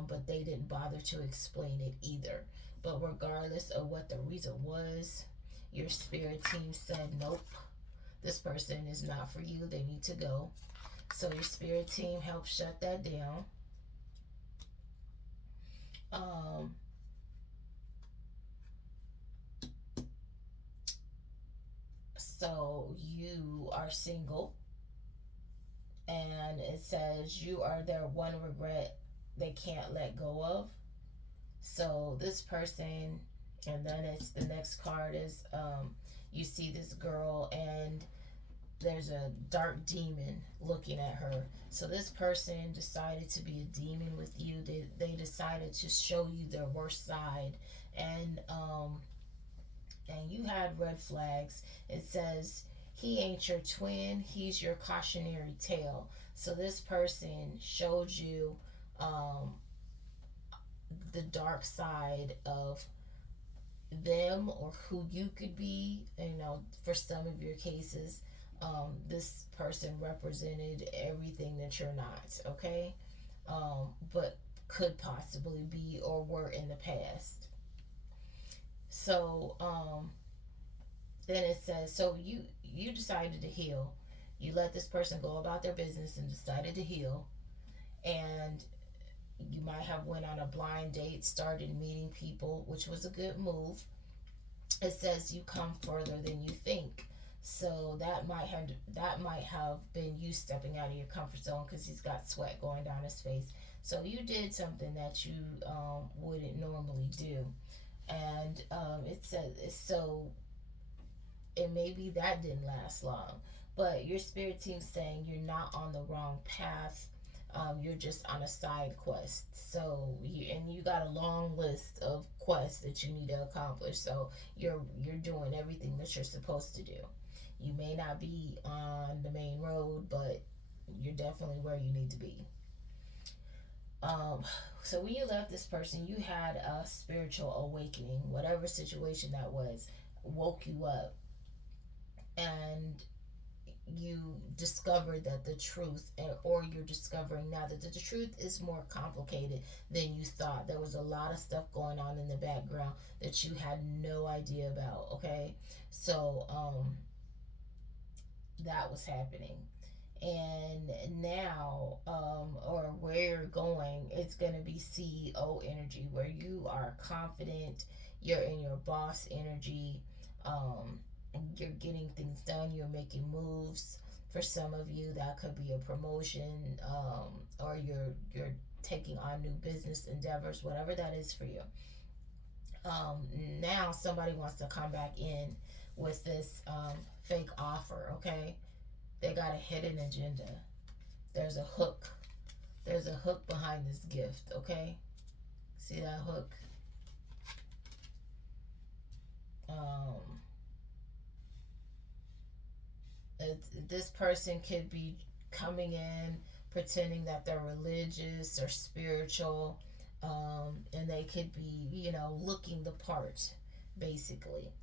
but they didn't bother to explain it either. But regardless of what the reason was, your spirit team said, nope, this person is not for you. They need to go. So your spirit team helped shut that down. Um, so you are single, and it says you are their one regret they can't let go of. So this person, and then it's the next card is you see this girl and there's a dark demon looking at her. So this person decided to be a demon with you. They decided to show you their worst side, and you had red flags. It says he ain't your twin, he's your cautionary tale. So this person showed you um, the dark side of them or who you could be. You know, for some of your cases, this person represented everything that you're not, okay? But could possibly be or were in the past. So then it says, so you decided to heal. You let this person go about their business and decided to heal, and you might have went on a blind date, started meeting people, which was a good move. It says you come further than you think. So that might have been you stepping out of your comfort zone, because he's got sweat going down his face. So you did something that you wouldn't normally do, and it says so. And maybe that didn't last long, but your spirit team's saying you're not on the wrong path. You're just on a side quest. So you got a long list of quests that you need to accomplish. So you're doing everything that you're supposed to do. You may not be on the main road, but you're definitely where you need to be. Um, so when you left this person, you had a spiritual awakening. Whatever situation that was woke you up, and you discovered that the truth, or you're discovering now that the truth is more complicated than you thought. There was a lot of stuff going on in the background that you had no idea about, okay? So that was happening. And now, or where you're going, it's going to be CEO energy, where you are confident, you're in your boss energy, um, you're getting things done, you're making moves. For some of you, that could be a promotion, or you're taking on new business endeavors, whatever that is for you. Now somebody wants to come back in with this fake offer, okay? They got a hidden agenda. There's a hook. There's a hook behind this gift, okay? See that hook? Um, This person could be coming in pretending that they're religious or spiritual, and they could be, looking the part, basically.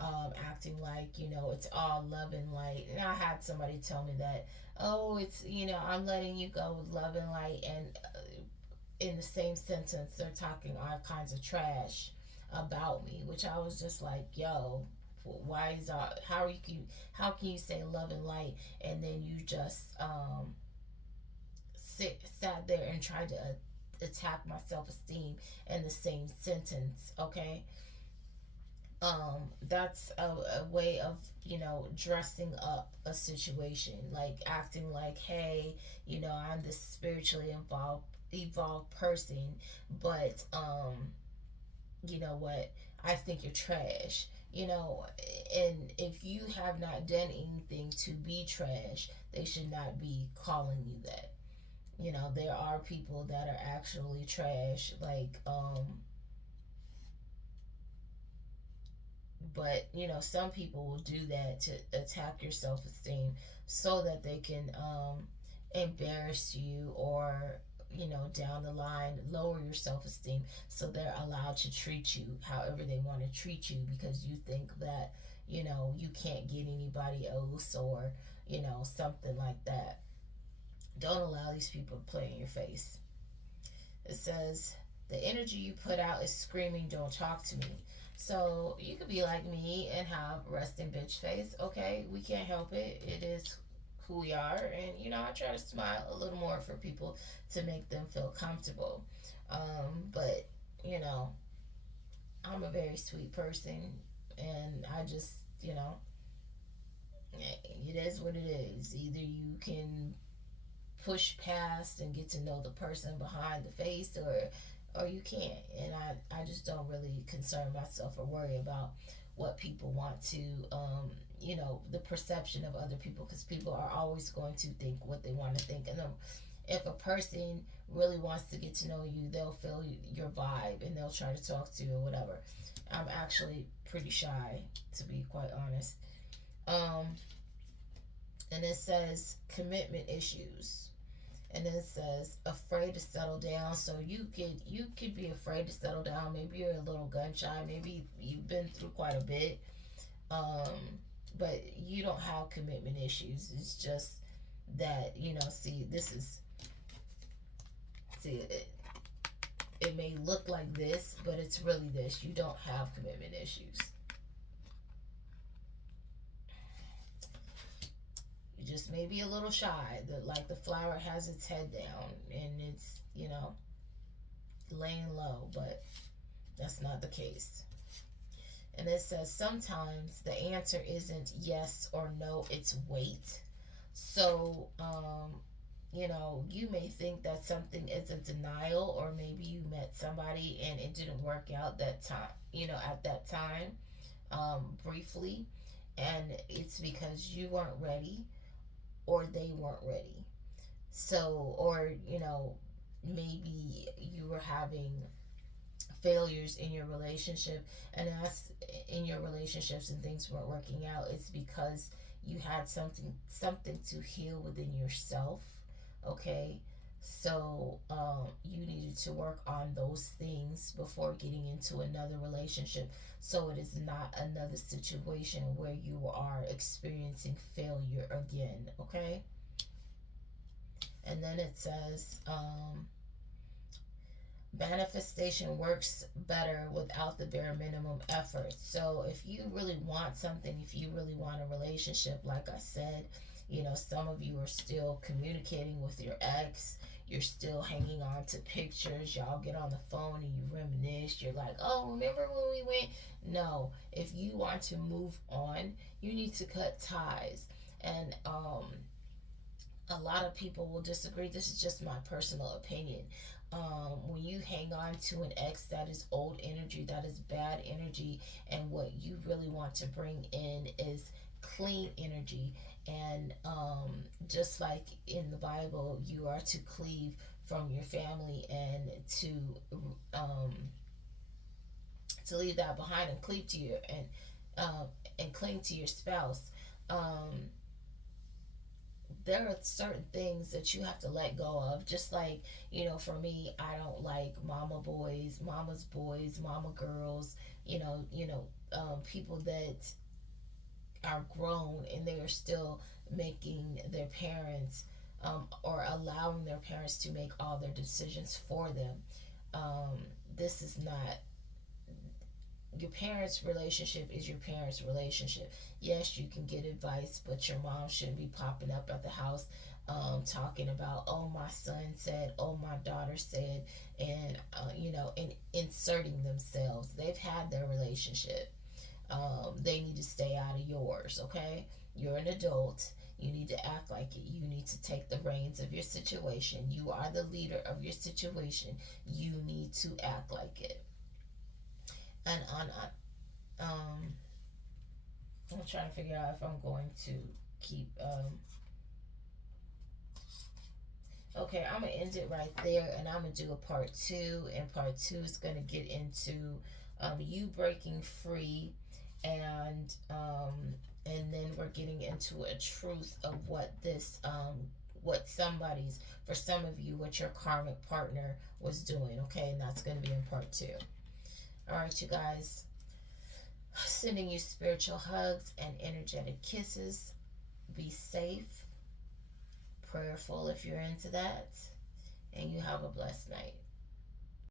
Acting like, it's all love and light. And I had somebody tell me that, oh, it's, I'm letting you go with love and light. And in the same sentence, they're talking all kinds of trash about me, which I was just like, yo, why is how can you say love and light and then you just sat there and tried to attack my self-esteem in the same sentence? Okay. That's a way of, dressing up a situation, like acting like, hey, I'm this spiritually evolved person, but you know what, I think you're trash, and if you have not done anything to be trash, they should not be calling you that. There are people that are actually trash, like, but some people will do that to attack your self-esteem so that they can embarrass you, or down the line lower your self-esteem, so they're allowed to treat you however they want to treat you, because you think that you can't get anybody else, or something like that. Don't allow these people to play in your face. It says, the energy you put out is screaming, don't talk to me. So you could be like me and have resting bitch face. Okay, we can't help it. It is who we are. And, I try to smile a little more for people to make them feel comfortable. But, you know, I'm a very sweet person. And I just, it is what it is. Either you can push past and get to know the person behind the face, or you can't. And I just don't really concern myself or worry about what people want to the perception of other people, because people are always going to think what they want to think. And if a person really wants to get to know you, they'll feel your vibe and they'll try to talk to you or whatever. I'm actually pretty shy, to be quite honest. And it says commitment issues, and it says afraid to settle down. So you could be afraid to settle down. Maybe you're a little gun shy. Maybe you've been through quite a bit, but you don't have commitment issues. It's just that see it may look like this, but it's really this. You don't have commitment issues. You just may be a little shy. Like the flower has its head down and it's laying low, but that's not the case. And it says sometimes the answer isn't yes or no, it's wait. So, you may think that something is a denial, or maybe you met somebody and it didn't work out that time, at that time, briefly, and it's because you weren't ready or they weren't ready. So, or, maybe you were having failures in your relationship, and that's in your relationships and things weren't working out. It's because you had something to heal within yourself. Okay, so you needed to work on those things before getting into another relationship, so it is not another situation where you are experiencing failure again. Okay. And then it says manifestation works better without the bare minimum effort. So if you really want something, if you really want a relationship, like I said, some of you are still communicating with your ex. You're still hanging on to pictures. Y'all get on the phone and you reminisce. You're like, oh, remember when we went? No. If you want to move on, you need to cut ties. And a lot of people will disagree. This is just my personal opinion. When you hang on to an ex, that is old energy, that is bad energy, and what you really want to bring in is clean energy. And just like in the Bible, you are to cleave from your family and to leave that behind and cleave to your and cling to your spouse. there are certain things that you have to let go of. Just like, for me, I don't like mama boys, mama's boys, mama girls, people that are grown and they are still making their parents, or allowing their parents to make all their decisions for them. This is not, your parents' relationship is your parents' relationship. Yes, you can get advice, but your mom shouldn't be popping up at the house, talking about, oh, my son said, oh, my daughter said, and inserting themselves. They've had their relationship. They need to stay out of yours, okay? You're an adult. You need to act like it. You need to take the reins of your situation. You are the leader of your situation. You need to act like it. And I'm trying to figure out if I'm going to keep. Okay, I'm gonna end it right there, and I'm gonna do a part two. And part two is gonna get into you breaking free, and then we're getting into a truth of what this what somebody's, for some of you, what your karmic partner was doing. Okay, and that's gonna be in part two. All right, you guys. Sending you spiritual hugs and energetic kisses. Be safe, prayerful if you're into that, and you have a blessed night.